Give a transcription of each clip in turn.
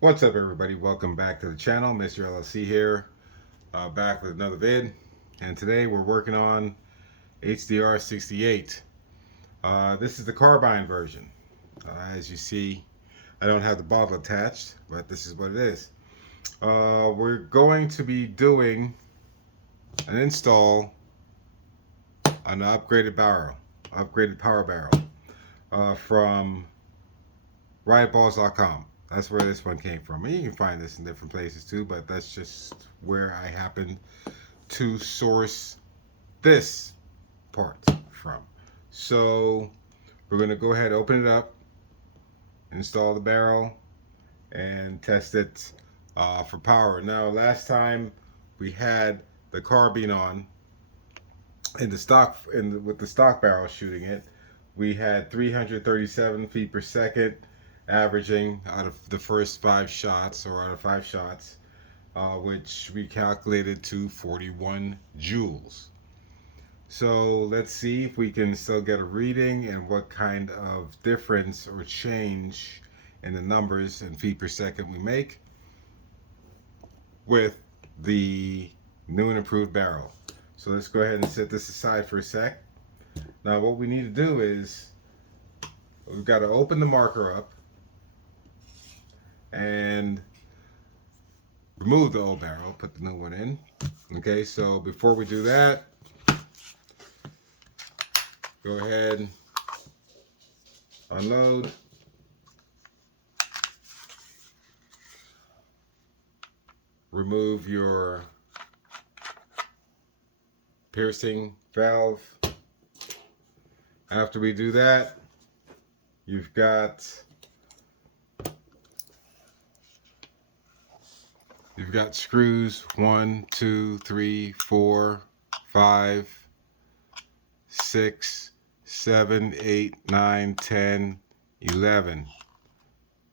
What's up, everybody? Welcome back to the channel. Mr. LLC here, back with another vid. And today we're working on HDR 68. This is the carbine version. As you see, I don't have the bottle attached, but this is what it is. We're going to be doing an install on an upgraded power barrel from riotballs.com. That's where this one came from. And you can find this in different places too, but that's just where I happened to source this part from. So we're going to go ahead, open it up, install the barrel, and test it for power. Now, last time we had the carbine on in the stock, with the stock barrel shooting it, we had 337 feet per second averaging out of the first 5 shots, or out of 5 shots, which we calculated to 41 joules. So let's see if we can still get a reading and what kind of difference or change in the numbers and feet per second we make with the new and improved barrel. So let's go ahead and set this aside for a sec. Now what we need to do is we've got to open the marker up and remove the old barrel, put the new one in. Okay, so before we do that, go ahead, unload, remove your piercing valve. After we do that, you've got screws 1, 2, 3, 4, 5, 6, 7, 8, 9, 10, 11,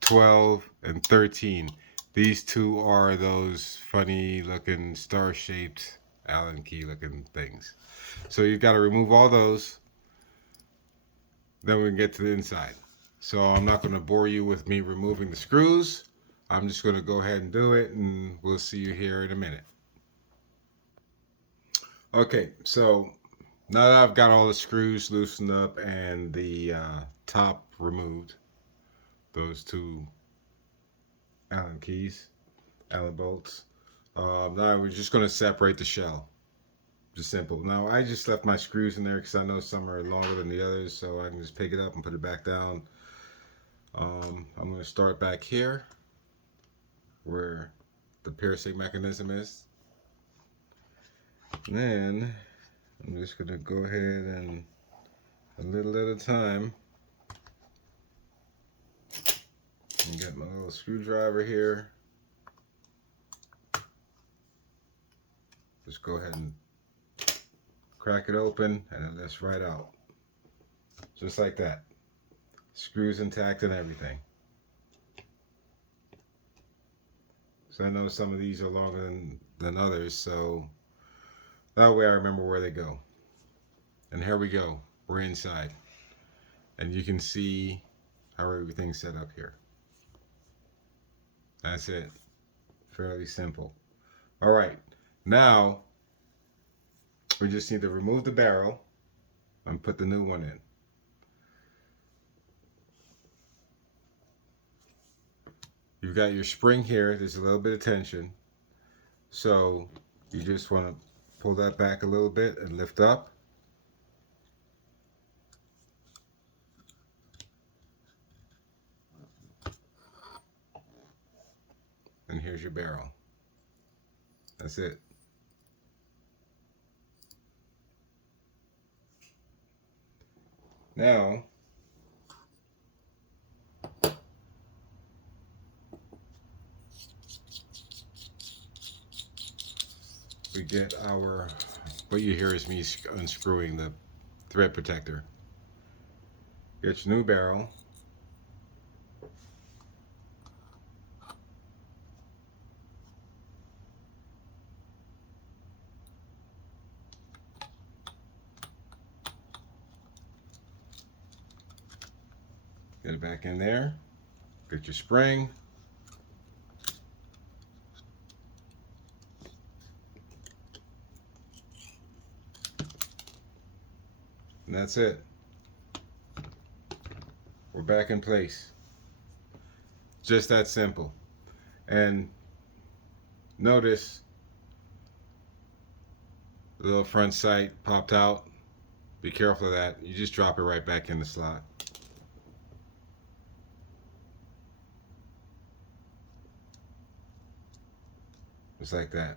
12, and 13. These two are those funny looking star-shaped Allen key looking things. So you've got to remove all those. Then we can get to the inside. So I'm not going to bore you with me removing the screws. I'm just going to go ahead and do it, and we'll see you here in a minute. Okay, so now that I've got all the screws loosened up and the top removed, those two Allen keys, Allen bolts, now we're just going to separate the shell. Just simple. Now I just left my screws in there because I know some are longer than the others, so I can just pick it up and put it back down. I'm going to start back here where the piercing mechanism is. And then I'm just going to go ahead and a little at a time and get my little screwdriver here. Just go ahead and crack it open and it lifts right out. Just like that. Screws intact and everything. So I know some of these are longer than others, so that way I remember where they go. And here we go. We're inside. And you can see how everything's set up here. That's it. Fairly simple. All right. Now, we just need to remove the barrel and put the new one in. You've got your spring here. There's a little bit of tension. So you just want to pull that back a little bit and lift up. And here's your barrel. That's it. Now, we get our, what you hear is me unscrewing the thread protector. Get your new barrel. Get it back in there. Get your spring. And that's it. We're back in place. Just that simple. And notice the little front sight popped out. Be careful of that. You just drop it right back in the slot. Just like that.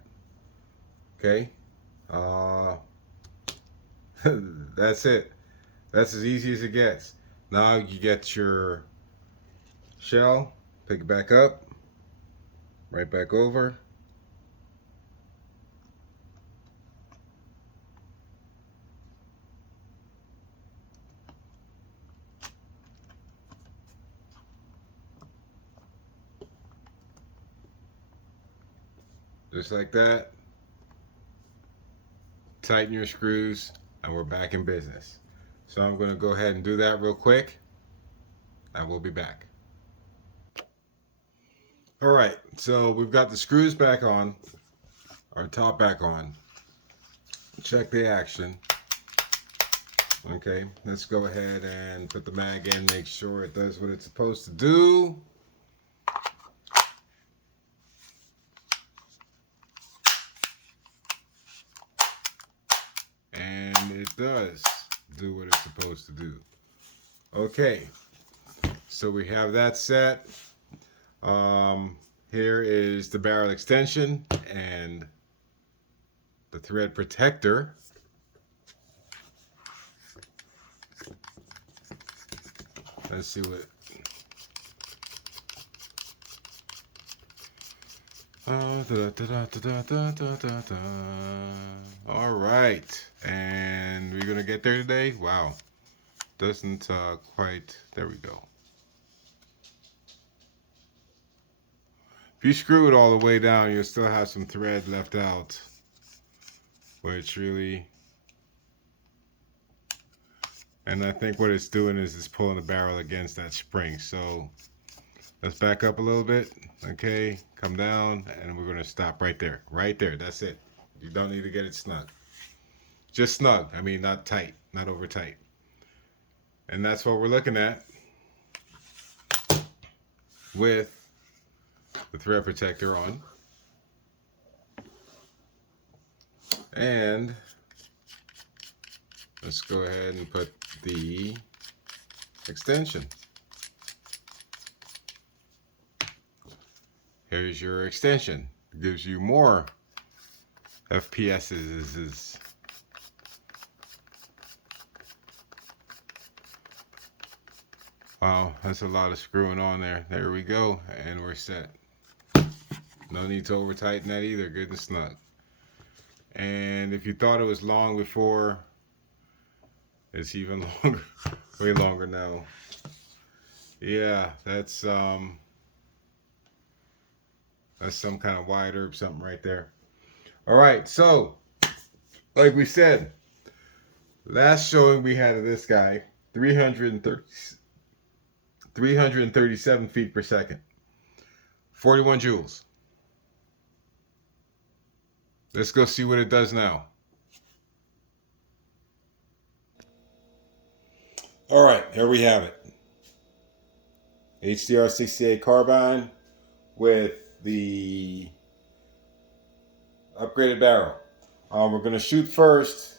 Okay? That's it. That's as easy as it gets. Now you get your shell, pick it back up, right back over. Just like that. Tighten your screws, and we're back in business. So I'm going to go ahead and do that real quick, and we'll be back. All right, so we've got the screws back on, our top back on. Check the action. Okay, let's go ahead and put the mag in, make sure it does what it's supposed to do. And it does do what it's supposed to do. Okay, so we have that set. Here is the barrel extension and the thread protector. Let's see what. All right, and we're gonna get there today. Wow, doesn't quite. There we go. If you screw it all the way down, you'll still have some thread left out, which really. And I think what it's doing is it's pulling the barrel against that spring. So let's back up a little bit. Okay, come down, and we're going to stop right there. Right there, that's it. You don't need to get it snug. Just snug. I mean, not tight, not over tight. And that's what we're looking at with the thread protector on. And let's go ahead and put the extension. Here's your extension. It gives you more FPSs. Wow, that's a lot of screwing on there. There we go, and we're set. No need to over tighten that either. Good and snug. And if you thought it was long before, it's even longer, way longer now. Yeah, that's some kind of wide herb something right there. All right, so like we said, last showing we had of this guy, 337 feet per second, 41 joules. Let's go see what it does now. All right, here we have it. HDR 68 carbine with the upgraded barrel. We're going to shoot first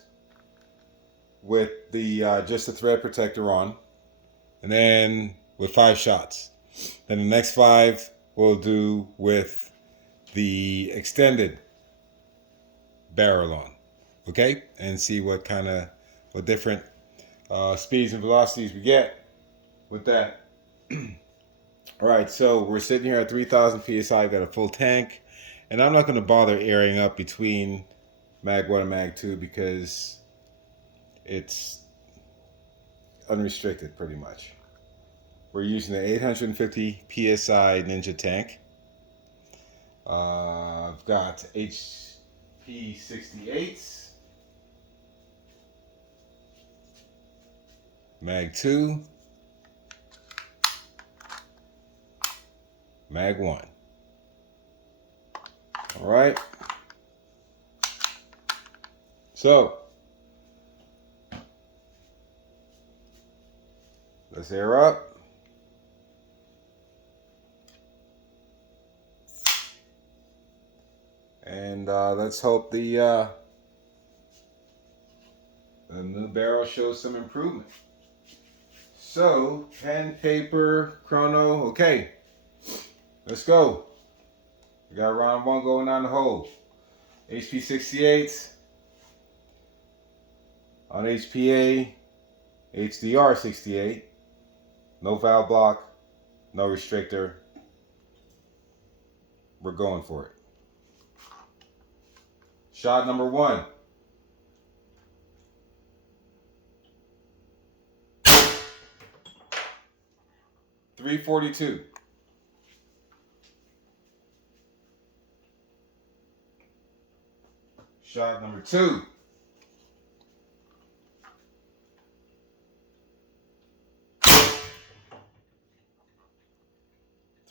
with the just the thread protector on, and then with 5 shots. Then the next 5 we'll do with the extended barrel on, okay, and see what different speeds and velocities we get with that. All right, so we're sitting here at 3,000 psi. I've got a full tank, and I'm not going to bother airing up between mag 1 and mag 2 because it's unrestricted pretty much. We're using the 850 psi Ninja tank. I've got HP 68s, mag 2, mag 1. All right. So Let's air up. And let's hope the new barrel shows some improvement. So, pen, paper, chrono, okay. Let's go. We got round one going down the hole. HP 68 on HPA, HDR 68. No valve block, no restrictor. We're going for it. Shot number one. .342. Shot number two.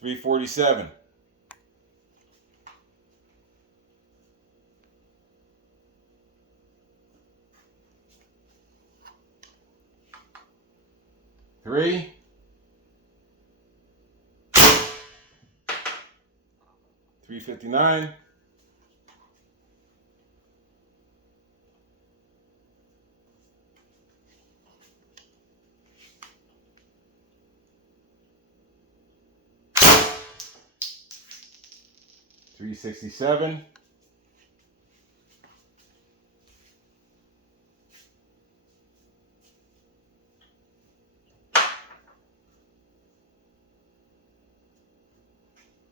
.347. Three. .359. .367.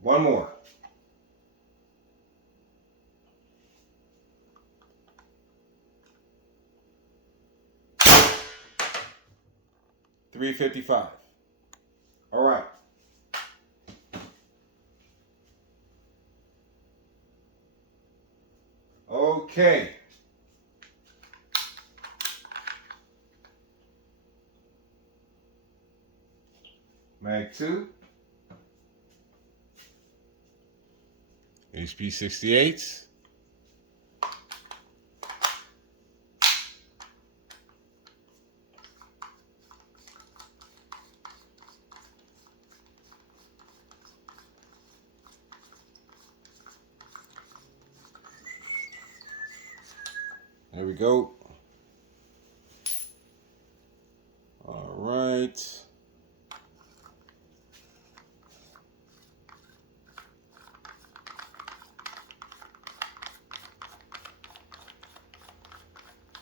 One more. .355. All right. Okay. Mag 2. HP 68s. There we go. All right.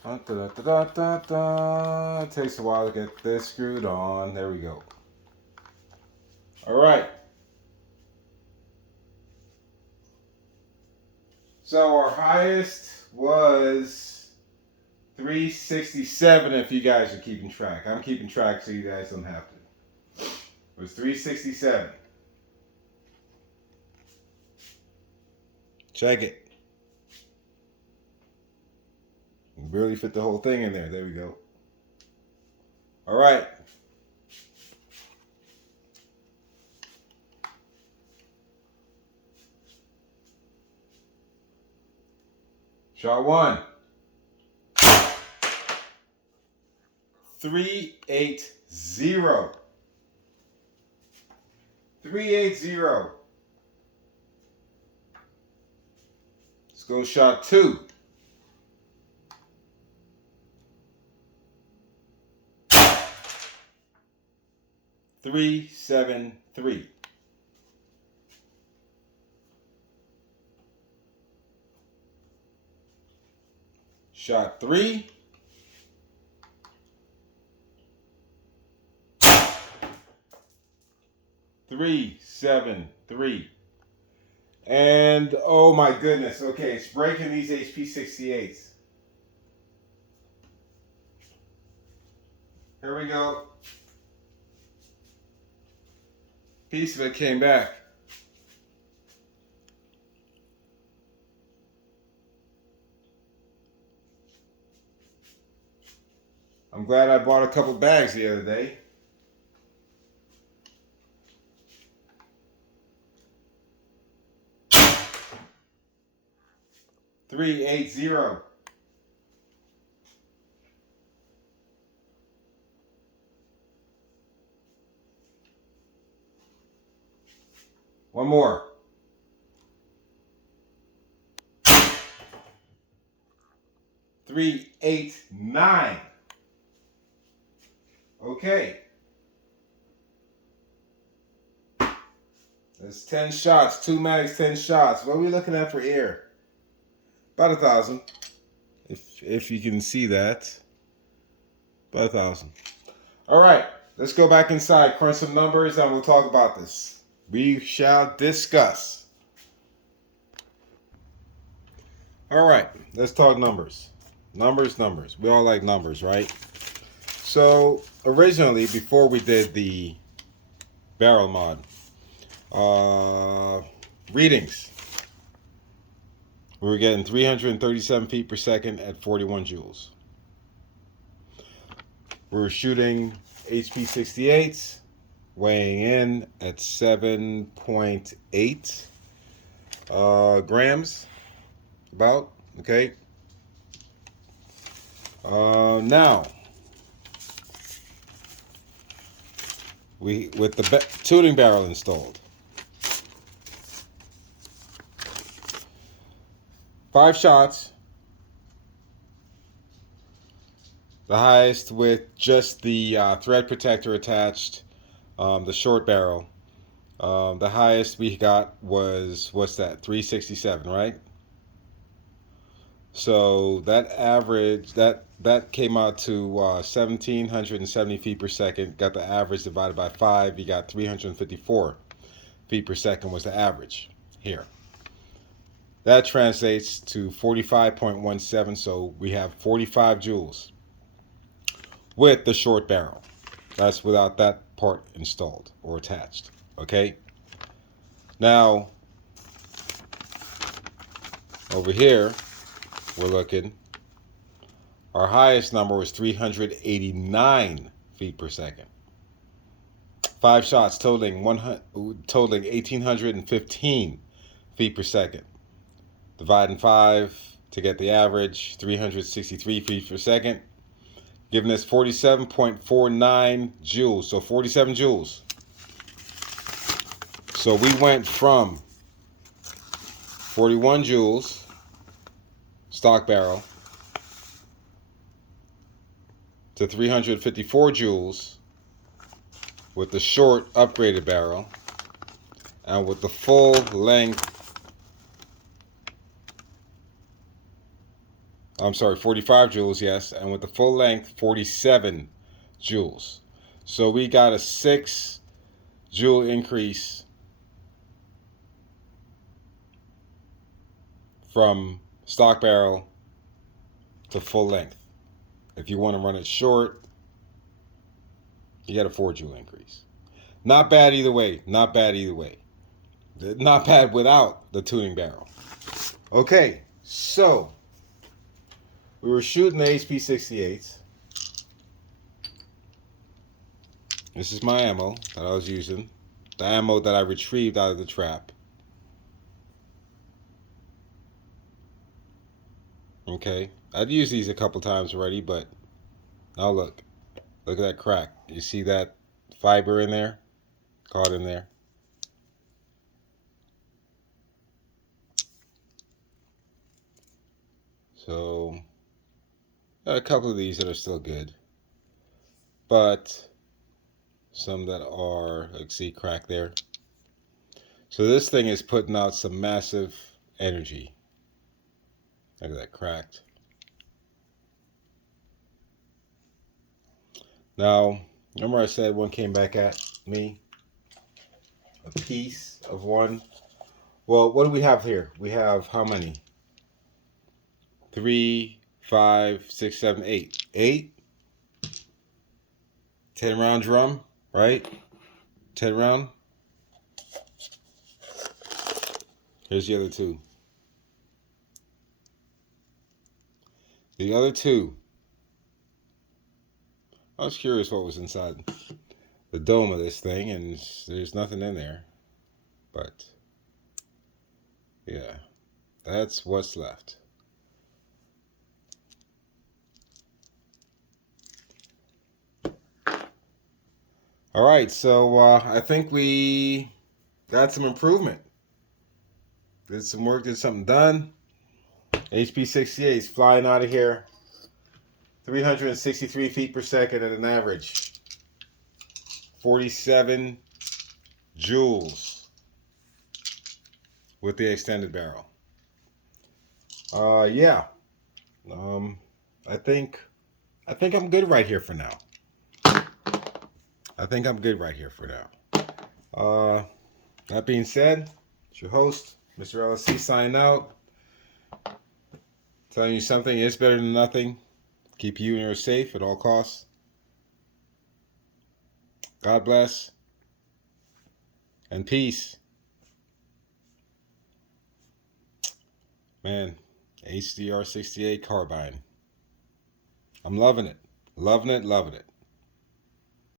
It takes a while to get this screwed on. There we go. All right. So our highest was 367 if you guys are keeping track. I'm keeping track so you guys don't have to. It was 367. Check it. Barely fit the whole thing in there. There we go. All right. Shot one. 380. 380. Let's go shot two. 373. Shot three. 373. And oh my goodness, okay, it's breaking these HP 68s. Here we go. Piece of it came back. I'm glad I bought a couple bags the other day. .380. One more. Three, 8, 9. Okay. That's 10 shots. 2 mags, 10 shots. What are we looking at for air? About 1,000. If you can see that. About 1,000. All right. Let's go back inside, crunch some numbers, and we'll talk about this. We shall discuss. All right. Let's talk numbers. Numbers. We all like numbers, right? So originally, before we did the barrel mod, readings, we were getting 337 feet per second at 41 joules. We were shooting HP 68s, weighing in at 7.8 grams, about, okay? Now, with the tuning barrel installed, 5 shots, the highest with just the thread protector attached, the short barrel. The highest we got was, what's that, 367, right? So that average, that came out to 1,770 feet per second. Got the average divided by 5. You got 354 feet per second was the average here. That translates to 45.17. So we have 45 joules with the short barrel. That's without that part installed or attached. Okay. Now over here, we're looking, our highest number was 389 feet per second. 5 shots totaling 1,815 feet per second. Dividing 5 to get the average, 363 feet per second, giving us 47.49 joules. So 47 joules. So we went from 41 joules stock barrel to 354 joules with the short upgraded barrel, and with the full length, 45 joules, yes, and with the full length, 47 joules. So we got a 6 joule increase from stock barrel to full length. If you want to run it short, you get a 4 joule increase. Not bad either way. Not bad either way. Not bad without the tuning barrel. Okay, so we were shooting the HP 68s. This is my ammo that I was using. The ammo that I retrieved out of the trap. Okay, I've used these a couple times already, but now look at that crack. You see that fiber in there? Caught in there. So, got a couple of these that are still good, but some that are, like, see, crack there. So this thing is putting out some massive energy. Look at that, cracked. Now, remember I said one came back at me? A piece of one. Well, what do we have here? We have how many? 3, 5, 6, 7, 8. 8? 10 round drum, right? 10 round. Here's the other 2. The other 2. I was curious what was inside the dome of this thing, and there's nothing in there. But, yeah, that's what's left. All right, so I think we got some improvement. Did some work, did something done. HP68 is flying out of here. 363 feet per second at an average. 47 joules with the extended barrel. Yeah. I think I'm good right here for now. I think I'm good right here for now. That being said, it's your host, Mr. LSC, signing out. Telling you something is better than nothing. Keep you and yours safe at all costs. God bless. And peace. Man, HDR 68 carbine. I'm loving it. Loving it, loving it.